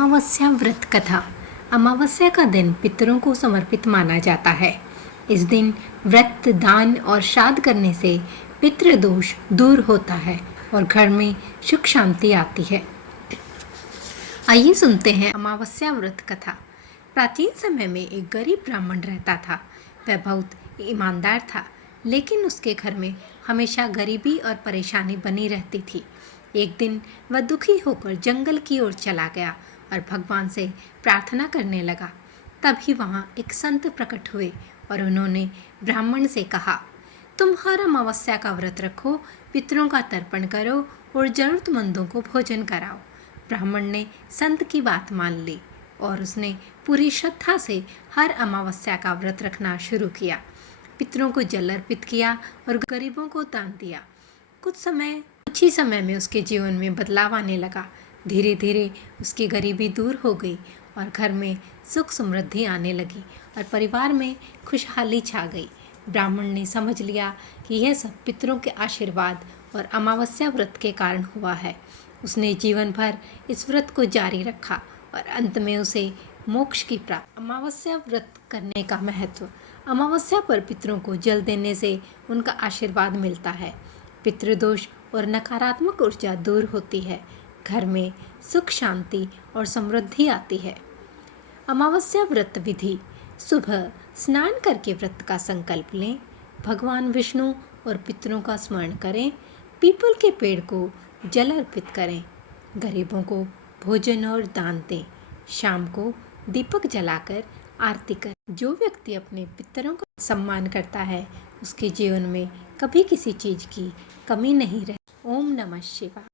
अमावस्या व्रत कथा। अमावस्या का दिन पितरों को समर्पित माना जाता है। इस दिन व्रत, दान और श्राद्ध करने से पितृ दोष दूर होता है और घर में सुख शांति आती है। आइए सुनते हैं अमावस्या व्रत कथा। प्राचीन समय में एक गरीब ब्राह्मण रहता था। वह बहुत ईमानदार था, लेकिन उसके घर में हमेशा गरीबी और परेशानी बनी रहती थी। एक दिन वह दुखी होकर जंगल की ओर चला गया और भगवान से प्रार्थना करने लगा। तभी वहाँ एक संत प्रकट हुए और उन्होंने ब्राह्मण से कहा, तुम हर अमावस्या का व्रत रखो, पितरों का तर्पण करो और जरूरतमंदों को भोजन कराओ। ब्राह्मण ने संत की बात मान ली और उसने पूरी श्रद्धा से हर अमावस्या का व्रत रखना शुरू किया। पितरों को जल अर्पित किया और गरीबों को दान दिया। कुछ ही समय में उसके जीवन में बदलाव आने लगा। धीरे धीरे उसकी गरीबी दूर हो गई और घर में सुख समृद्धि आने लगी और परिवार में खुशहाली छा गई। ब्राह्मण ने समझ लिया कि यह सब पितरों के आशीर्वाद और अमावस्या व्रत के कारण हुआ है। उसने जीवन भर इस व्रत को जारी रखा और अंत में उसे मोक्ष की प्राप्ति। अमावस्या व्रत करने का महत्व। अमावस्या पर पितरों को जल देने से उनका आशीर्वाद मिलता है। पितृदोष और नकारात्मक ऊर्जा दूर होती है। घर में सुख शांति और समृद्धि आती है। अमावस्या व्रत विधि। सुबह स्नान करके व्रत का संकल्प लें। भगवान विष्णु और पितरों का स्मरण करें। पीपल के पेड़ को जल अर्पित करें। गरीबों को भोजन और दान दें। शाम को दीपक जलाकर आरती करें। जो व्यक्ति अपने पितरों का सम्मान करता है, उसके जीवन में कभी किसी चीज़ की कमी नहीं रहती। ओम नमः शिवाय।